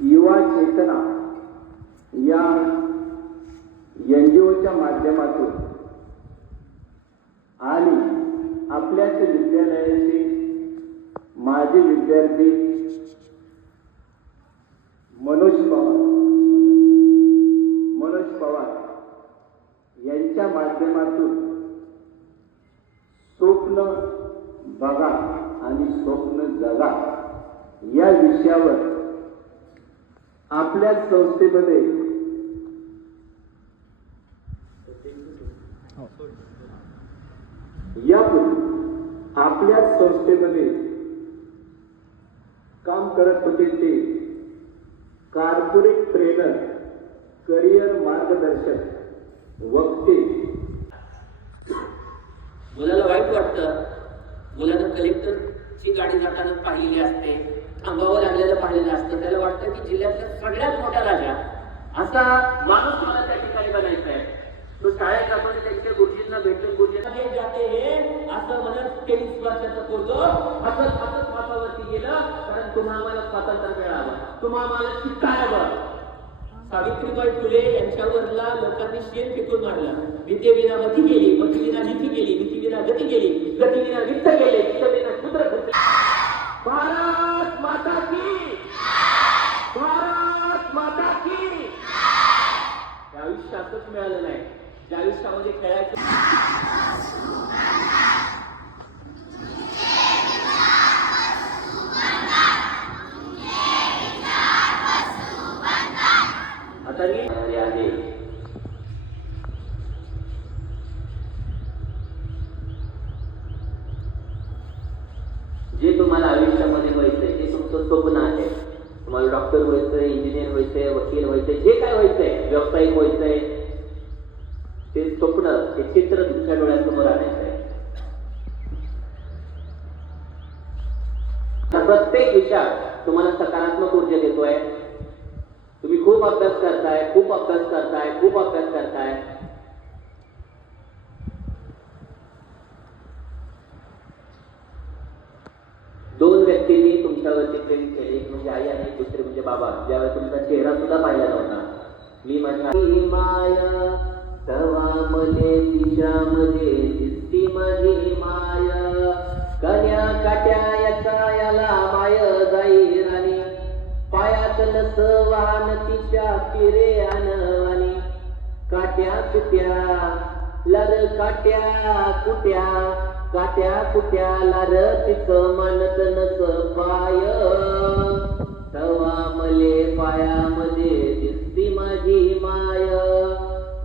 युवा चेतना या N G ओच्या माध्यमातून आणि आपल्याच विद्यालयाचे माजी विद्यार्थी मनोज पवार मनोज पवार यांच्या माध्यमातून स्वप्न बघा. आणि स्वप्न जगा. या विषयावर आपल्या संस्थेमध्ये यापूर्वी आपल्या संस्थेमध्ये काम करत होते ते कार्पोरेट ट्रेनर करिअर मार्गदर्शक वक्ते. मुलाला वाईट वाटतं. मुलानं कलेक्टरची गाडी जाताना पाहिलेली असते थांबावं लागलेलं पाहिलेलं असतं त्याला वाटतं की जिल्ह्यातल्या सगळ्यात मोठ्या राजा असा माणूस मला त्या ठिकाणी बनायचा आहे. तो शाळेत आपण त्यांच्या गुरुजींना भेटून गुरुजींना हे जाते हे असं म्हणत तेवीस वर्षाचा गेलं कारण तुम्हाला स्वातंत्र्य मिळावं तुम्हाला सावित्रीबाई फुले यांच्यावरला लोकांनी शेण फेकून मारलं. विद्येविना मती गेली मतीविना नीती गेली नीतीविना गती गेली गतीविना वित्त गेले भारत माता की भारत माता की हे आयुष्य मिळालं नाही. ज्या आयुष्यामध्ये खेळायचं आता मी आहे ते स्वप्न आहे तुम्हाला डॉक्टर व्हायचंय इंजिनियर व्हायचंय वकील व्हायचंय जे काय व्हायचंय, व्यावसायिक व्हायचंय, ते स्वप्न ते चित्र तुमच्या डोळ्यासमोर आणायचं आहे प्रत्येक विचार तुम्हाला सकारात्मक ऊर्जा देतोय. तुम्ही खूप अभ्यास करताय, खूप अभ्यास करताय, खूप अभ्यास करताय. दोन व्यक्तींनी तुमच्यावरती प्रेम केले एक म्हणजे आई आणि दुसरे म्हणजे बाबा. ज्यावेळी तुमचा चेहरा सुद्धा पाहिला नव्हता. मी माझ्या माया तवा मले दिशामध्ये दिसती माझी माया. कन्या काट्या याचा याला माय जाई राणी पायात लस वाहन तिच्या किरे आणवानी काट्या तुट्या लर काट्या कुट्या काट्या कुट्या लर तिच मानत नस पाय. तवा मले पायामध्ये दिसती माझी माय.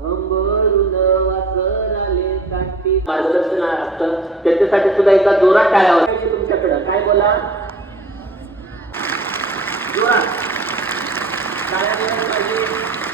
अंबरून वासर आले काठी मार्गदर्शन असतं त्याच्यासाठी सुद्धा एका जोरात वाजायची तुमच्याकडं. काय बोला? जोरात. टाळ्या.